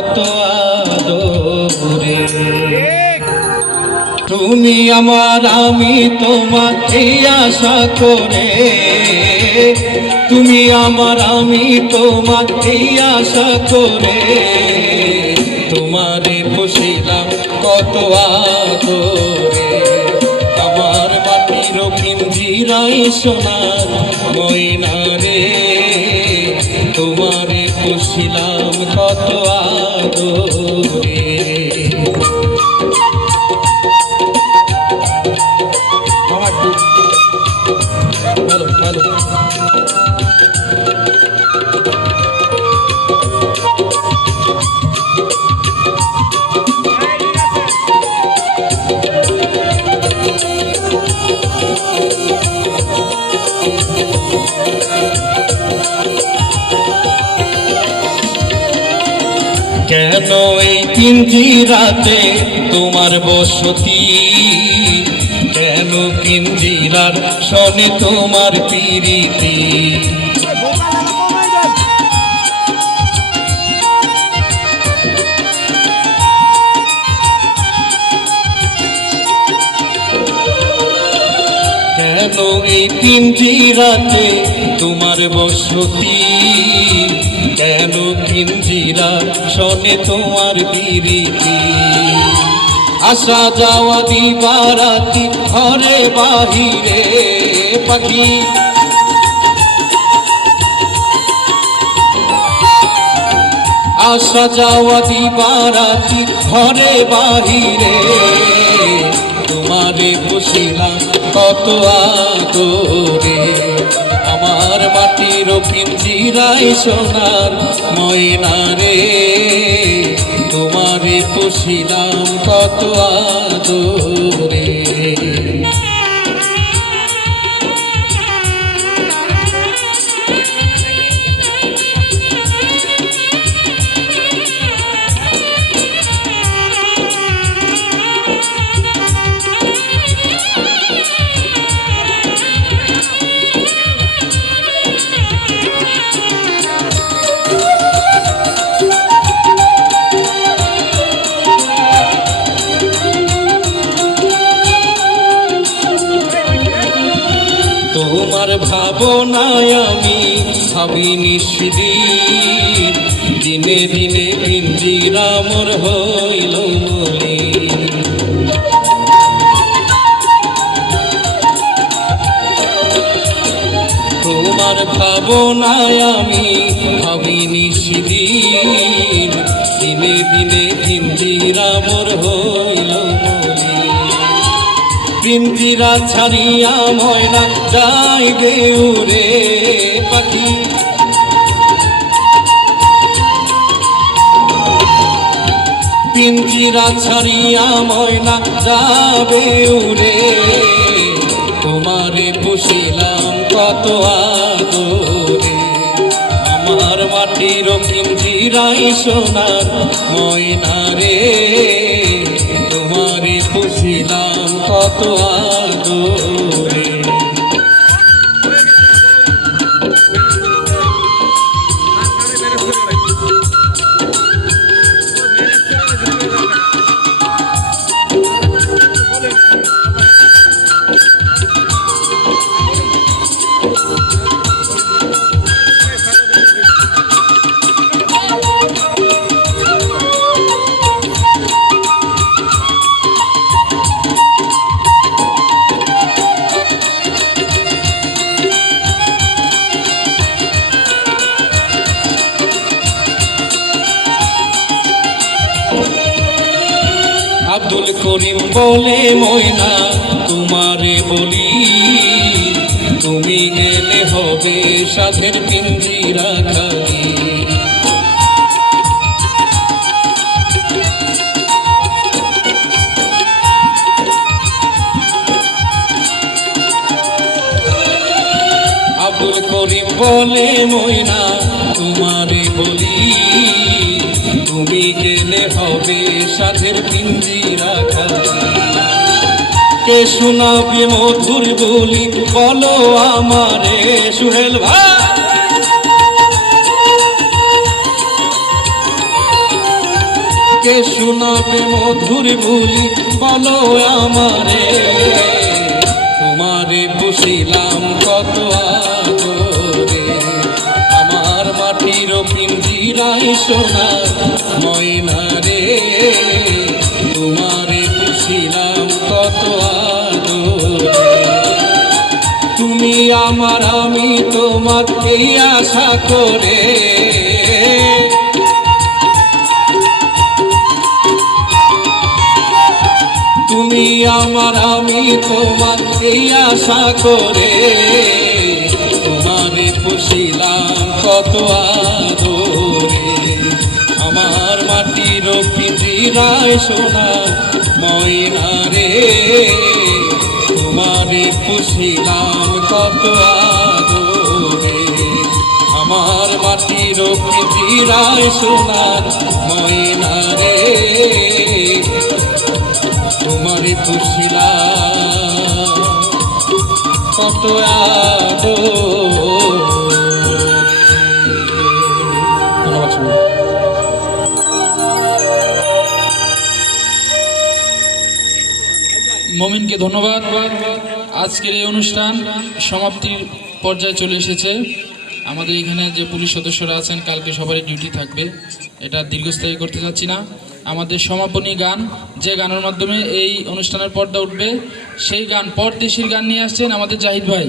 কত আদরে। তুমি আমার আমি তোমার এই আশা করে, তুমি আমার আমি তোমার এই আশা করে, তোমারে পুষিলাম কত আদরে। আমার মাটির পিঞ্জিরাই সোনার ময়না রে, তোমারে পুষিলাম কত আদরে। ভালো ভালো কেন এই পিঞ্জিরাতে তোমার বসতি, কেন পিঞ্জিরার শোনে তোমার প্রীতি। কেন এই পিঞ্জিরাতে তোমার বসতি, কেন পিঞ্জিরা শোনে তোমার প্রীতি। আসা যাওয়া দিবারাতি ঘরে বাহিরে পাখি, আসা যাওয়া দিবারাতি ঘরে বাহিরে, তোমারে পুষিলাম কত আদরে। আমার মাটির পিঞ্জিরাই সোনার ময়না রে, তোমারে পুষিলাম কত আদরে। তোমার ভাবনায় আমি ভাবি নিশিদিন, দিনে দিনে পিঞ্জিরা মোর হইল মলিন। তোমার ভাবনায় আমি ভাবি নিশিদিন, দিনে দিনে পিঞ্জিরা মোর হইল মলিন। পিঞ্জিরা ছাড়িয়া ময়না যাই গে উড়ে পাখি, পিঞ্জিরা ছাড়িয়া ময়না যাবে উড়ে, তোমারে পুষিলাম কত আদরে। আমার মাটির পিঞ্জিরাই সোনার ময়না রে, তোমারে পুষিলাম কত আদরে। আব্দুল করিম বলে ময়না তোমারে বলি, তুমি গেলে হবে সাধের পিঞ্জিরা খালি। আব্দুল করিম বলে ময়না তোমারে বলি, তুমি গেলে হবে সাধের পিঞ্জিরা খালি। কে শোনাবে মধুর বলি বলো আমারে সুহেল ভাই। কে শোনাবে মধুর বুলি বলো আমারে, তোমারে পুষিলাম কত আদরে, আমার মাটির পিঞ্জিরায় সোনার ময়না রে, তোমারে পুষিলাম কত আদরে। তুমি আমার আমি তোমার এই আশা করে, তুমি আমার আমি তোমার এই আশা করে, তোমারে পুষিলাম কত আদরে, আমার মাটির পিঞ্জিরায় সোনা ময়না রে, তোমারে পুষিলাম কত আদরে, আমার মাটির পিঞ্জিরায় সোনা ময়না রে, তোমারে পুষিলাম কত ধন্যবাদ। মমিনকে ধন্যবাদ। আজকের এই অনুষ্ঠান সমাপ্তির পর্যায়ে চলে এসেছে। আমাদের এখানে যে পুলিশ সদস্যরা আছেন কালকে সবারই ডিউটি থাকবে, এটা দীর্ঘস্থায়ী করতে চাচ্ছি না। আমাদের সমাপনী গান, যে গানের মাধ্যমে এই অনুষ্ঠানের পর্দা উঠবে, সেই গান পরদেশির গান নিয়ে আসছেন আমাদের জাহিদ ভাই।